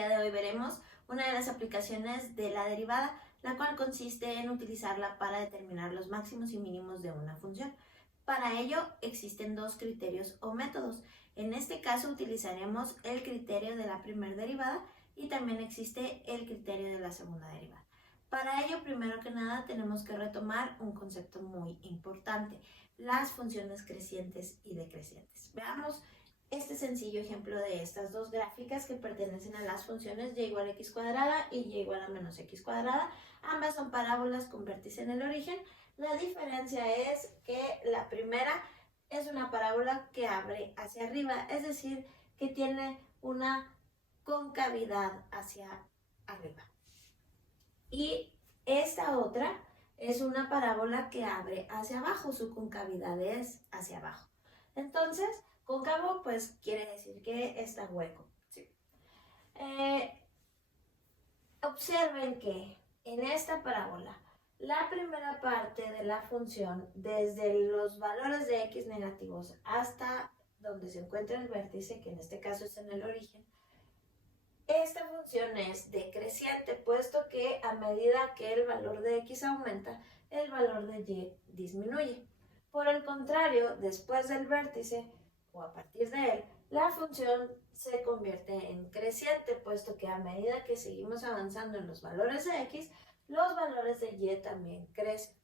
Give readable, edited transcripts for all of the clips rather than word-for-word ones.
día de hoy veremos una de las aplicaciones de la derivada, la cual consiste en utilizarla para determinar los máximos y mínimos de una función. Para ello existen dos criterios o métodos. En este caso utilizaremos el criterio de la primera derivada y también existe el criterio de la segunda derivada. Para ello, primero que nada, tenemos que retomar un concepto muy importante, las funciones crecientes y decrecientes. Veamos este sencillo ejemplo de estas dos gráficas que pertenecen a las funciones y igual a x cuadrada y y igual a menos x cuadrada. Ambas son parábolas con vértice en el origen. La diferencia es que la primera es una parábola que abre hacia arriba, es decir, que tiene una concavidad hacia arriba. Y esta otra es una parábola que abre hacia abajo, su concavidad es hacia abajo. Entonces, cóncavo pues quiere decir que está hueco. ¿Sí? Observen que en esta parábola, la primera parte de la función, desde los valores de x negativos hasta donde se encuentra el vértice, que en este caso es en el origen, esta función es decreciente, puesto que a medida que el valor de x aumenta, el valor de y disminuye. Por el contrario, después del vértice, o a partir de él, la función se convierte en creciente, puesto que a medida que seguimos avanzando en los valores de x, los valores de y también crecen.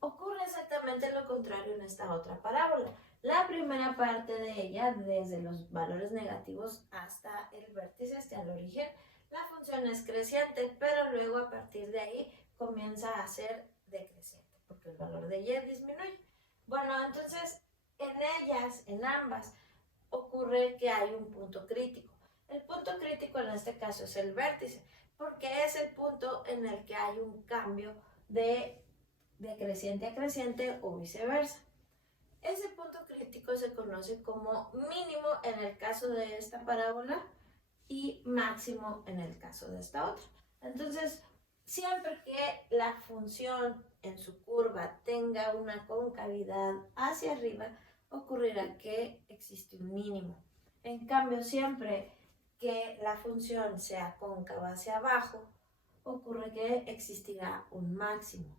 Ocurre exactamente lo contrario en esta otra parábola. La primera parte de ella, desde los valores negativos hasta el vértice, hasta el origen, la función es creciente, pero luego a partir de ahí comienza a ser decreciente, porque el valor de y disminuye. Bueno, entonces en ambas, ocurre que hay un punto crítico. El punto crítico en este caso es el vértice, porque es el punto en el que hay un cambio de creciente a creciente o viceversa. Ese punto crítico se conoce como mínimo en el caso de esta parábola y máximo en el caso de esta otra. Entonces, siempre que la función en su curva tenga una concavidad hacia arriba, ocurrirá que existe un mínimo. En cambio, siempre que la función sea cóncava hacia abajo, ocurre que existirá un máximo.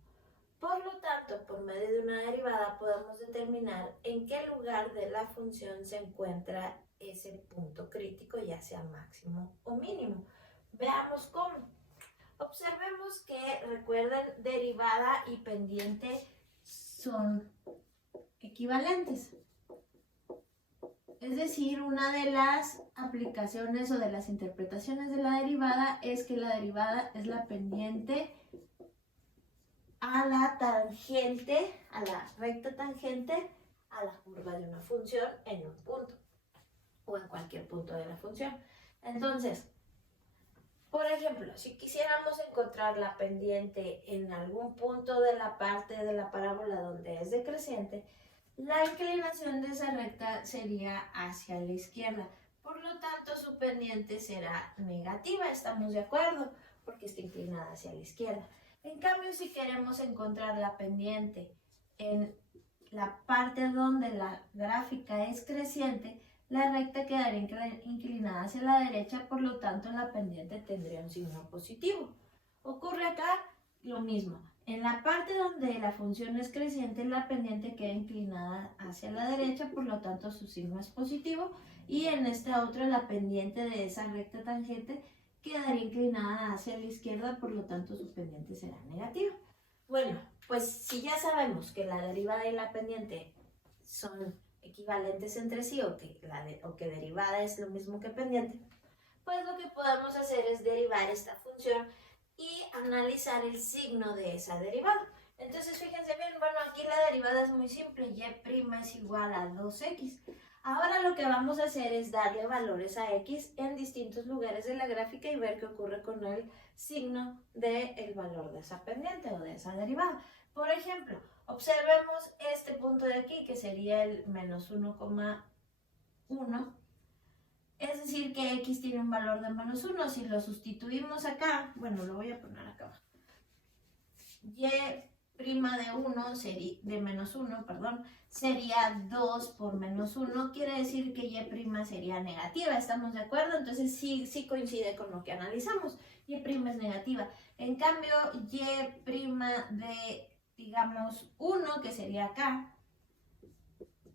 Por lo tanto, por medio de una derivada podemos determinar en qué lugar de la función se encuentra ese punto crítico, ya sea máximo o mínimo. Veamos cómo. Observemos que, recuerden, derivada y pendiente son equivalentes. Es decir, una de las aplicaciones o de las interpretaciones de la derivada es que la derivada es la pendiente a la tangente, a la recta tangente, a la curva de una función en un punto o en cualquier punto de la función. Entonces, por ejemplo, si quisiéramos encontrar la pendiente en algún punto de la parte de la parábola donde es decreciente, la inclinación de esa recta sería hacia la izquierda. Por lo tanto, su pendiente será negativa, ¿estamos de acuerdo? Porque está inclinada hacia la izquierda. En cambio, si queremos encontrar la pendiente en la parte donde la gráfica es creciente, la recta quedaría inclinada hacia la derecha, por lo tanto la pendiente tendría un signo positivo. Ocurre acá lo mismo. En la parte donde la función es creciente, la pendiente queda inclinada hacia la derecha, por lo tanto su signo es positivo. Y en esta otra, la pendiente de esa recta tangente quedaría inclinada hacia la izquierda, por lo tanto su pendiente será negativa. Bueno, pues si ya sabemos que la derivada y la pendiente son equivalentes entre sí o que derivada es lo mismo que pendiente, pues lo que podemos hacer es derivar esta función y analizar el signo de esa derivada. Entonces fíjense bien, bueno, aquí la derivada es muy simple, y' es igual a 2x. Ahora lo que vamos a hacer es darle valores a x en distintos lugares de la gráfica y ver qué ocurre con el signo del valor de esa pendiente o de esa derivada. Por ejemplo, observemos este punto de aquí, que sería el menos 1,1. Es decir, que x tiene un valor de menos 1. Si lo sustituimos acá, bueno, lo voy a poner acá abajo. Y' de 1 sería, de menos 1, perdón, sería 2 por menos 1, quiere decir que y' sería negativa, ¿estamos de acuerdo? Entonces sí coincide con lo que analizamos, y' es negativa. En cambio, y' de, digamos, 1, que sería acá,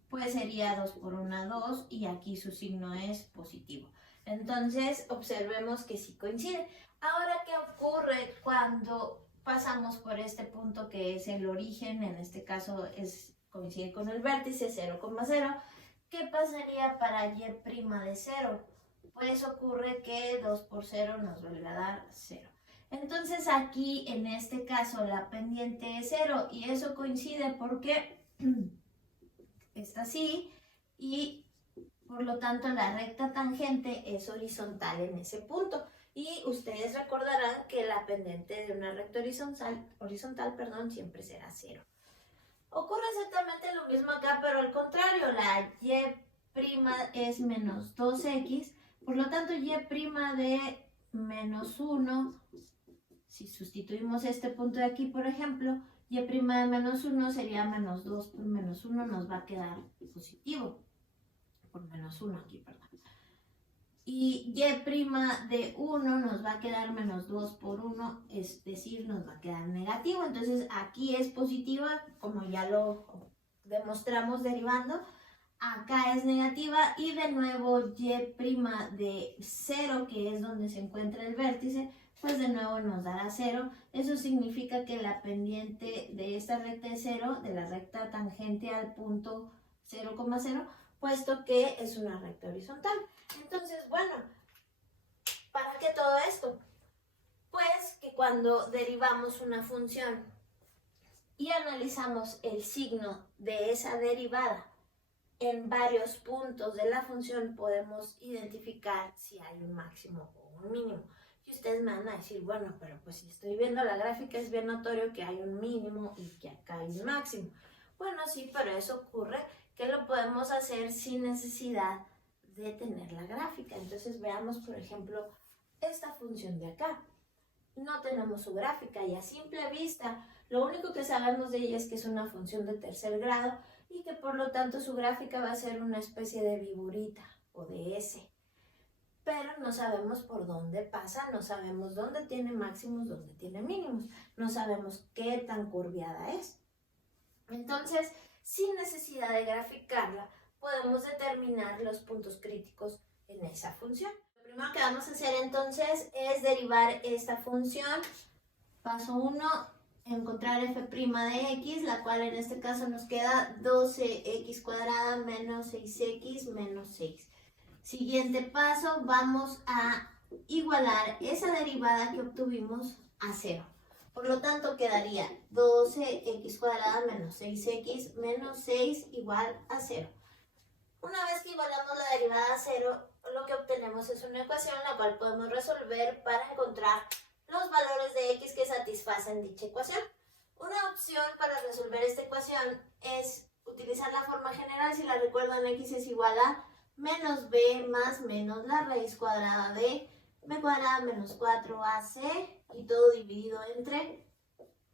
pues sería 2 por 1, 2, y aquí su signo es positivo. Entonces, observemos que sí coincide. Ahora, ¿qué ocurre cuando pasamos por este punto que es el origen? En este caso coincide con el vértice 0,0. ¿Qué pasaría para y' de 0? Pues ocurre que 2 por 0 nos vuelve a dar 0. Entonces aquí, en este caso, la pendiente es 0, y eso coincide porque está así, y por lo tanto la recta tangente es horizontal en ese punto. Y ustedes recordarán que la pendiente de una recta horizontal, siempre será 0. Ocurre exactamente lo mismo acá, pero al contrario, la y' es menos 2x, por lo tanto y' de menos 1, si sustituimos este punto de aquí, por ejemplo, y' de menos 1 sería menos 2 por menos 1, nos va a quedar positivo, por menos 1 aquí, perdón. Y y' de 1 nos va a quedar menos 2 por 1, es decir, nos va a quedar negativo. Entonces aquí es positiva, como ya lo demostramos derivando. Acá es negativa, y de nuevo y' de 0, que es donde se encuentra el vértice, pues de nuevo nos dará 0. Eso significa que la pendiente de esta recta es 0, de la recta tangente al punto 0,0, puesto que es una recta horizontal. Entonces, bueno, ¿para qué todo esto? Pues que cuando derivamos una función y analizamos el signo de esa derivada en varios puntos de la función, podemos identificar si hay un máximo o un mínimo. Y ustedes me van a decir, bueno, pero pues si estoy viendo la gráfica es bien notorio que hay un mínimo y que acá hay un máximo. Bueno, sí, pero eso ocurre que lo podemos hacer sin necesidad de tener la gráfica. Entonces veamos, por ejemplo, esta función de acá. No tenemos su gráfica y a simple vista lo único que sabemos de ella es que es una función de tercer grado y que por lo tanto su gráfica va a ser una especie de viborita o de S. Pero no sabemos por dónde pasa, no sabemos dónde tiene máximos, dónde tiene mínimos, no sabemos qué tan curviada es. Entonces, sin necesidad de graficarla, podemos determinar los puntos críticos en esa función. Lo primero que vamos a hacer entonces es derivar esta función. Paso 1, encontrar f' de x, la cual en este caso nos queda 12x cuadrada menos 6x menos 6. Siguiente paso, vamos a igualar esa derivada que obtuvimos a 0. Por lo tanto, quedaría 12x cuadrada menos 6x menos 6 igual a 0. Una vez que igualamos la derivada a 0, lo que obtenemos es una ecuación la cual podemos resolver para encontrar los valores de x que satisfacen dicha ecuación. Una opción para resolver esta ecuación es utilizar la forma general. Si la recuerdan, x es igual a menos b más menos la raíz cuadrada de b cuadrada menos 4ac y todo dividido entre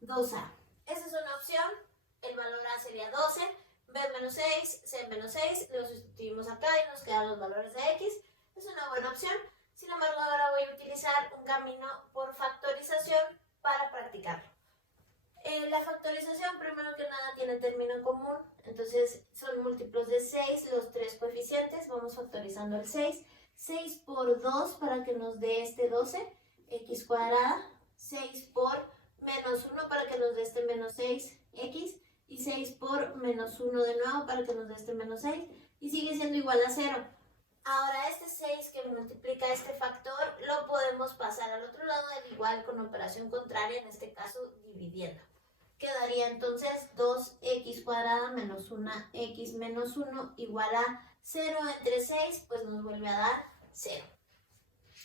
2a. Esa es una opción. El valor a sería 12, b menos 6, c menos 6. Lo sustituimos acá y nos quedan los valores de x. Es una buena opción. Sin embargo, ahora voy a utilizar un camino por factorización para practicarlo. La factorización, primero que nada, tiene término en común. Entonces, son múltiplos de 6 los tres coeficientes. Vamos factorizando el 6. 6 por 2 para que nos dé este 12, x cuadrada. 6 por menos 1 para que nos dé este menos 6x. Y 6 por menos 1 de nuevo para que nos dé este menos 6. Y sigue siendo igual a 0. Ahora este 6 que multiplica este factor lo podemos pasar al otro lado del igual con operación contraria, en este caso dividiendo. Quedaría entonces 2x cuadrada menos 1x menos 1 igual a 0 entre 6, pues nos vuelve a dar 0.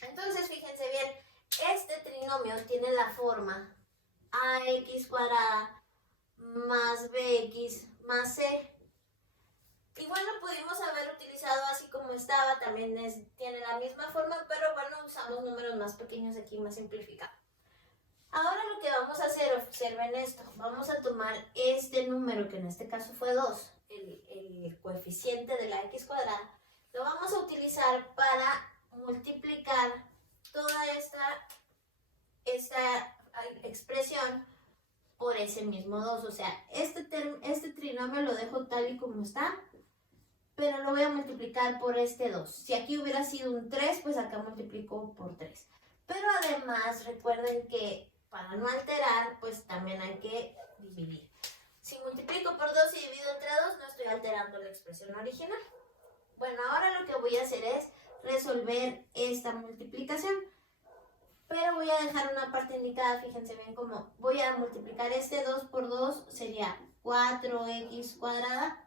Entonces fíjense bien, este trinomio tiene la forma ax cuadrada más bx más c. Igual lo pudimos haber utilizado así como estaba, también tiene la misma forma, pero bueno, usamos números más pequeños aquí, más simplificados. Ahora lo que vamos a hacer, observen esto, vamos a tomar este número, que en este caso fue 2, el coeficiente de la x cuadrada, lo vamos a utilizar para multiplicar toda esta expresión por ese mismo 2. O sea, este trinomio lo dejo tal y como está, pero lo voy a multiplicar por este 2. Si aquí hubiera sido un 3, pues acá multiplico por 3. Pero además, recuerden que para no alterar, pues también hay que dividir. Si multiplico por 2 y divido entre 2, no estoy alterando la expresión original. Bueno, ahora lo que voy a hacer es resolver esta multiplicación. Pero voy a dejar una parte indicada, fíjense bien cómo voy a multiplicar este 2 por 2, sería 4x cuadrada.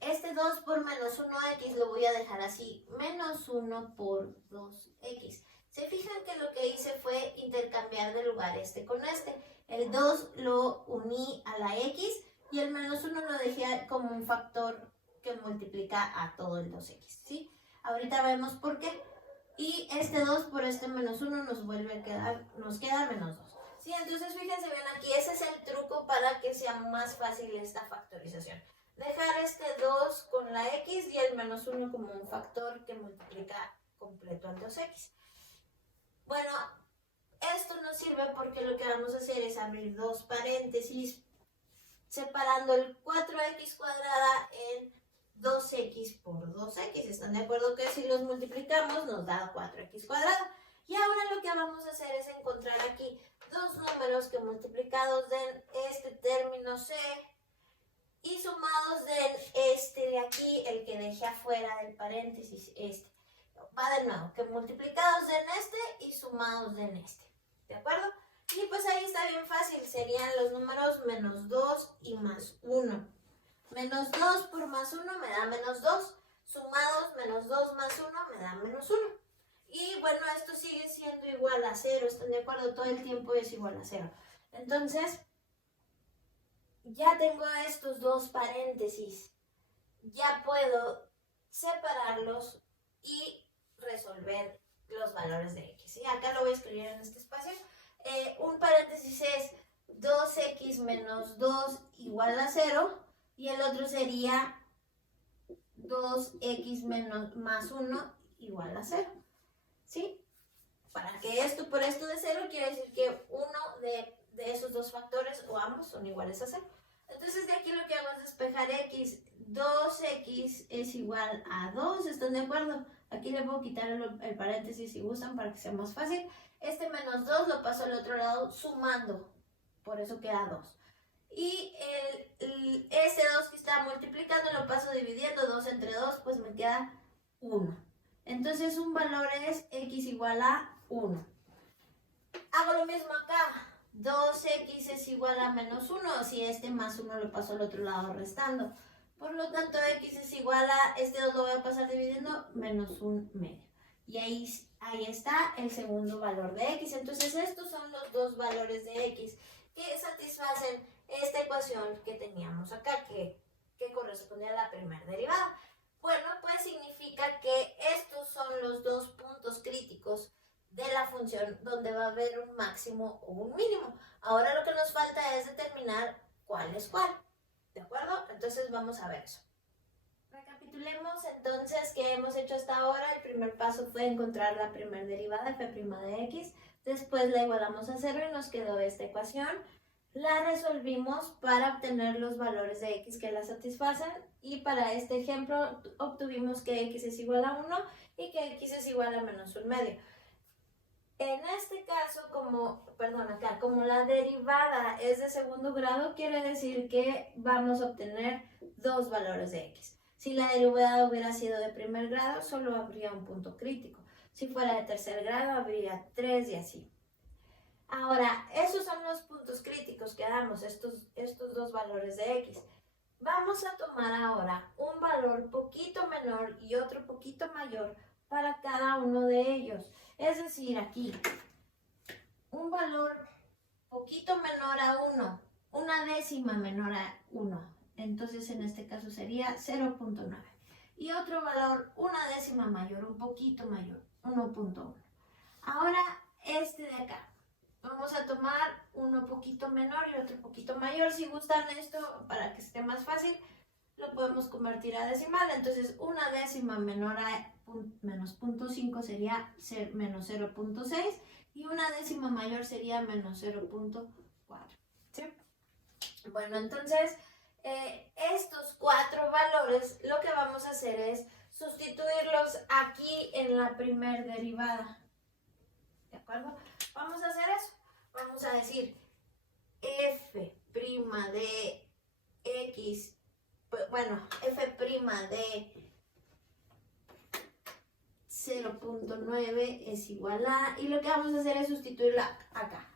Este 2 por menos 1x lo voy a dejar así, menos 1 por 2x. Se fijan que lo que hice fue intercambiar de lugar este con este. El 2 lo uní a la x y el menos 1 lo dejé como un factor que multiplica a todo el 2x, ¿sí? Ahorita vemos por qué. Y este 2 por este menos 1 nos vuelve a quedar, nos queda menos 2. ¿Sí? Entonces fíjense bien aquí, ese es el truco para que sea más fácil esta factorización. Dejar este 2 con la x y el menos 1 como un factor que multiplica completo al 2x. Bueno, esto nos sirve porque lo que vamos a hacer es abrir dos paréntesis separando el 4x cuadrada en 2x por 2x. ¿Están de acuerdo que si los multiplicamos nos da 4x cuadrada? Y ahora lo que vamos a hacer es encontrar aquí dos números que multiplicados den este término c y sumados den este de aquí, el que dejé afuera del paréntesis, este. Va de nuevo, que multiplicados den este y sumados den este. ¿De acuerdo? Y pues ahí está bien fácil, serían los números menos 2 y más 1. Menos 2 por más 1 me da menos 2. Sumados, menos 2 más 1 me da menos 1. Y bueno, esto sigue siendo igual a 0. ¿Están de acuerdo? Todo el tiempo es igual a 0. Entonces, ya tengo estos dos paréntesis. Ya puedo separarlos y resolver los valores de x. ¿Sí? Acá lo voy a escribir en este espacio. Un paréntesis es 2x menos 2 igual a 0. Y el otro sería 2x más 1 igual a 0. ¿Sí? Para que esto por esto de 0 quiere decir que uno de esos dos factores o ambos son iguales a 0. Entonces de aquí lo que hago es despejar x. 2x es igual a 2. ¿Están de acuerdo? Aquí le puedo quitar el paréntesis si gustan para que sea más fácil. Este menos 2 lo paso al otro lado sumando. Por eso queda 2. Y este 2 que está multiplicando lo paso dividiendo. 2 entre 2 pues me queda 1. Entonces un valor es x igual a 1. Hago lo mismo acá. 2x es igual a menos 1. Si este más 1 lo paso al otro lado restando. Por lo tanto, x es igual a, este 2 lo voy a pasar dividiendo, menos 1 medio. Y ahí está el segundo valor de x. Entonces, estos son los dos valores de x que satisfacen esta ecuación que teníamos acá, que corresponde a la primera derivada. Bueno, pues significa que estos son los dos puntos críticos de la función donde va a haber un máximo o un mínimo. Ahora lo que nos falta es determinar cuál es cuál. ¿De acuerdo? Entonces vamos a ver eso. Recapitulemos entonces qué hemos hecho hasta ahora. El primer paso fue encontrar la primera derivada, f' de x. Después la igualamos a 0 y nos quedó esta ecuación. La resolvimos para obtener los valores de x que la satisfacen. Y para este ejemplo obtuvimos que x es igual a 1 y que x es igual a menos 1 medio. En este caso, como la derivada es de segundo grado, quiere decir que vamos a obtener dos valores de x. Si la derivada hubiera sido de primer grado, solo habría un punto crítico. Si fuera de tercer grado, habría 3 y así. Ahora, esos son los puntos críticos que damos, estos dos valores de x. Vamos a tomar ahora un valor poquito menor y otro poquito mayor para cada uno de ellos. Es decir, aquí, un valor poquito menor a 1, una décima menor a 1. Entonces, en este caso sería 0.9. Y otro valor, una décima mayor, un poquito mayor, 1.1. Ahora, este de acá. vamos a tomar uno poquito menor y otro poquito mayor. Si gustan esto, para que esté más fácil, lo podemos convertir a decimal. Entonces, una décima menor a menos 0.5 sería menos 0.6 y una décima mayor sería menos 0.4. ¿Sí? Bueno, entonces, estos cuatro valores, lo que vamos a hacer es sustituirlos aquí en la primer derivada. ¿De acuerdo? Vamos a hacer eso. Vamos a decir f' de x, bueno, f' de 0.9 es igual a, y lo que vamos a hacer es sustituirla acá.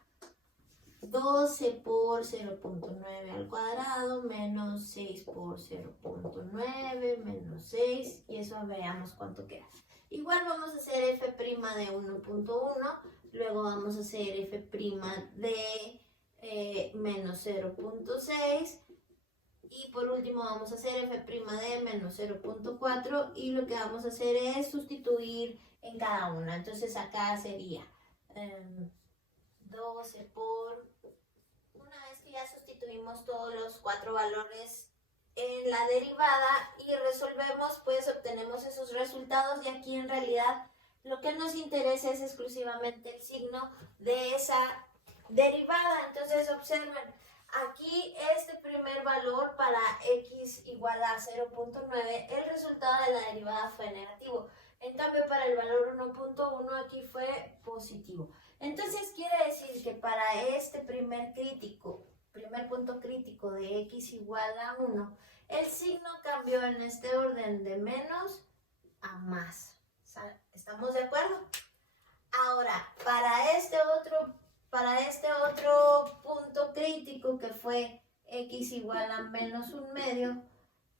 12 por 0.9 al cuadrado menos 6 por 0.9 menos 6, y eso veamos cuánto queda. Igual vamos a hacer f' de 1.1, luego vamos a hacer f' de menos 0.6, y por último vamos a hacer f' de menos 0.4, y lo que vamos a hacer es sustituir en cada una. Entonces acá sería 12 por... Una vez que ya sustituimos todos los cuatro valores en la derivada y resolvemos, pues obtenemos esos resultados, y aquí en realidad lo que nos interesa es exclusivamente el signo de esa derivada. Entonces observen, aquí este primer valor para x igual a 0.9, el resultado de la derivada fue negativo. En cambio, para el valor 1.1 aquí fue positivo. Entonces quiere decir que para este primer punto crítico de x igual a 1, el signo cambió en este orden de menos a más. ¿Estamos de acuerdo? Ahora, para este otro punto crítico que fue x igual a menos 1/2,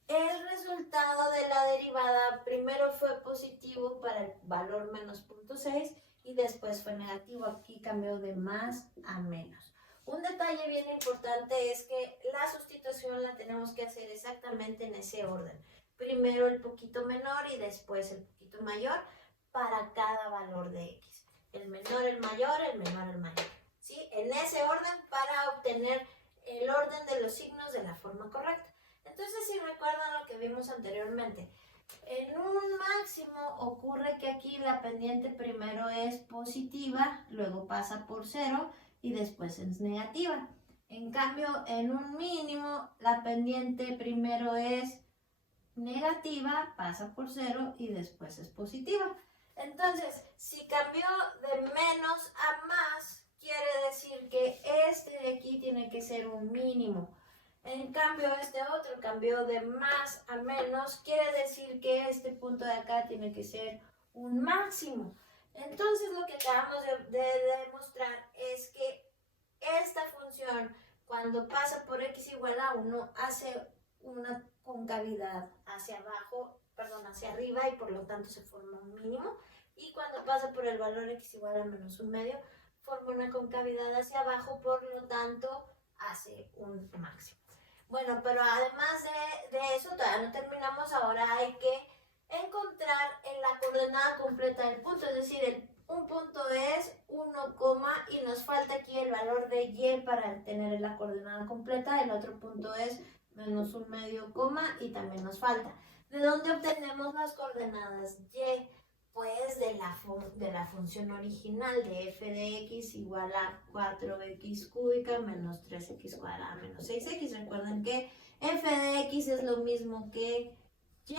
el resultado de la derivada primero fue positivo para el valor menos 0.6 y después fue negativo. Aquí cambió de más a menos. Un detalle bien importante es que la sustitución la tenemos que hacer exactamente en ese orden. Primero el poquito menor y después el poquito mayor para cada valor de x. El menor, el mayor, el menor, el mayor. ¿Sí? En ese orden para obtener el orden de los signos de la forma correcta. Entonces, si recuerdan lo que vimos anteriormente, en un máximo ocurre que aquí la pendiente primero es positiva, luego pasa por 0 y después es negativa. En cambio, en un mínimo la pendiente primero es negativa, pasa por 0 y después es positiva. Entonces, si cambió de menos a más, quiere decir que este de aquí tiene que ser un mínimo. En cambio, este otro cambió de más a menos, quiere decir que este punto de acá tiene que ser un máximo. Entonces, lo que acabamos de demostrar es que esta función, cuando pasa por x igual a 1, hace una concavidad hacia arriba, y por lo tanto se forma un mínimo. Y cuando pasa por el valor x igual a menos 1/2, forma una concavidad hacia abajo, por lo tanto hace un máximo. Bueno, pero además de eso, todavía no terminamos. Ahora hay que encontrar en la coordenada completa del punto, es decir, un punto es 1, y nos falta aquí el valor de y para tener la coordenada completa. El otro punto es menos 1/2, y también nos falta. ¿De dónde obtenemos las coordenadas y? Pues de la función original de f de x igual a 4x cúbica menos 3x cuadrada menos 6x. Recuerden que f de x es lo mismo que y.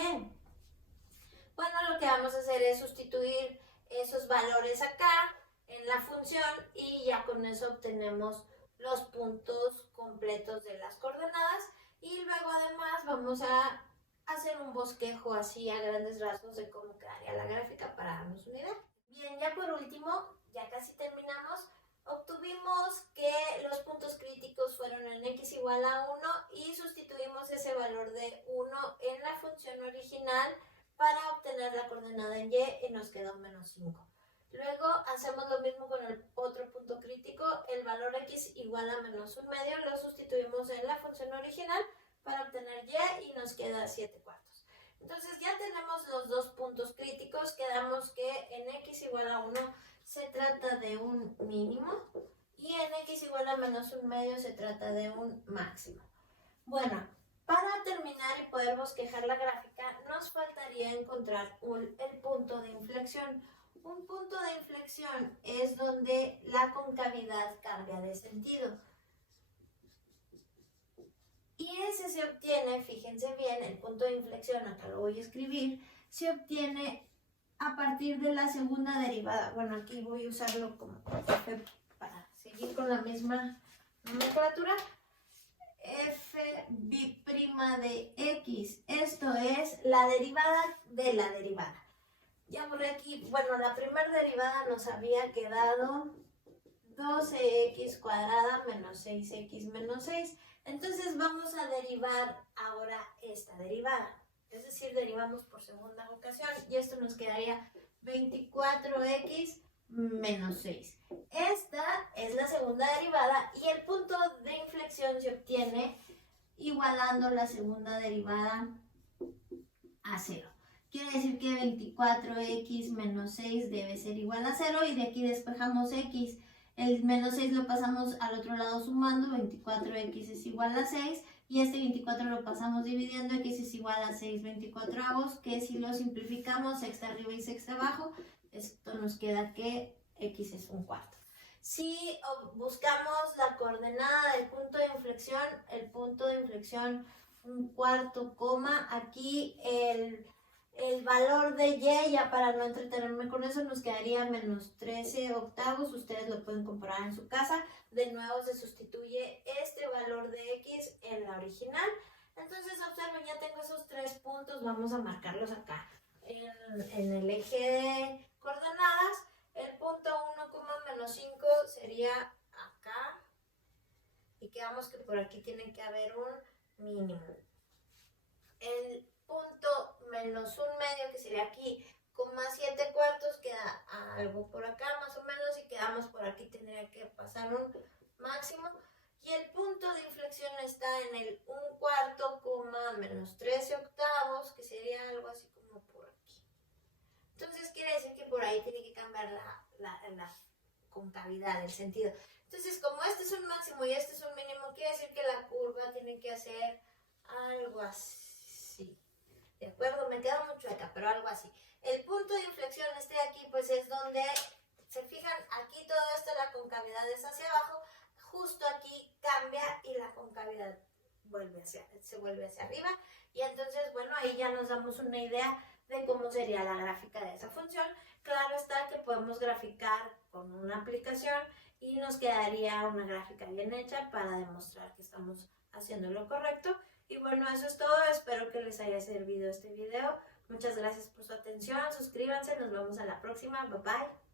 Bueno, lo que vamos a hacer es sustituir esos valores acá en la función, y ya con eso obtenemos los puntos completos de las coordenadas. Y luego además vamos a hacer un bosquejo así a grandes rasgos de cómo quedaría la gráfica para darnos una idea. Bien, ya por último, ya casi terminamos, obtuvimos que los puntos críticos fueron en x igual a 1 y sustituimos ese valor de 1 en la función original para obtener la coordenada en y nos quedó menos 5. Luego hacemos lo mismo con el otro punto crítico, el valor x igual a menos 1/2, lo sustituimos en la función original para obtener y nos queda 7/4. Entonces ya tenemos los dos puntos críticos. Quedamos que en x igual a 1 se trata de un mínimo y y en x igual a menos un medio se trata de un máximo. Bueno, para terminar y poder bosquejar la gráfica, nos faltaría encontrar el punto de inflexión. Un punto de inflexión es donde la concavidad cambia de sentido. Y ese se obtiene, fíjense bien, el punto de inflexión, acá lo voy a escribir, se obtiene a partir de la segunda derivada. Bueno, aquí voy a usarlo como f para seguir con la misma nomenclatura. F b' de x, esto es la derivada de la derivada. Ya borré aquí, bueno, la primera derivada nos había quedado 12x cuadrada menos 6x menos 6. Entonces vamos a derivar ahora esta derivada. Es decir, derivamos por segunda ocasión y esto nos quedaría 24x menos 6. Esta es la segunda derivada y el punto de inflexión se obtiene igualando la segunda derivada a 0. Quiere decir que 24x menos 6 debe ser igual a 0 y de aquí despejamos x. El menos 6 lo pasamos al otro lado sumando, 24x es igual a 6 y este 24 lo pasamos dividiendo, x es igual a 6 24avos, que si lo simplificamos, sexta arriba y sexta abajo, esto nos queda que x es un cuarto. Si buscamos la coordenada del punto de inflexión, el punto de inflexión un cuarto coma, aquí el valor de y, ya para no entretenerme con eso, nos quedaría menos 13 octavos. Ustedes lo pueden comprobar en su casa. De nuevo se sustituye este valor de x en la original. Entonces observen, ya tengo esos 3 puntos. Vamos a marcarlos acá en el eje de coordenadas. El punto 1, menos 5 sería acá. Y quedamos que por aquí tiene que haber un mínimo. El punto menos un medio, que sería aquí, coma 7 cuartos, queda algo por acá más o menos, y quedamos por aquí, tendría que pasar un máximo. Y el punto de inflexión está en el 1 cuarto, coma menos 13 octavos, que sería algo así como por aquí. Entonces quiere decir que por ahí tiene que cambiar la concavidad, el sentido. Entonces, como este es un máximo y este es un mínimo, quiere decir que la curva tiene que hacer algo así. Sí, de acuerdo, me queda muy chueca, pero algo así. El punto de inflexión este aquí, pues es donde, se fijan, aquí todo esto, la concavidad es hacia abajo, justo aquí cambia y la concavidad se vuelve hacia arriba. Y entonces, bueno, ahí ya nos damos una idea de cómo sería la gráfica de esa función. Claro está que podemos graficar con una aplicación y nos quedaría una gráfica bien hecha para demostrar que estamos haciendo lo correcto. Y bueno, eso es todo. Espero que les haya servido este video. Muchas gracias por su atención. Suscríbanse. Nos vemos a la próxima. Bye bye.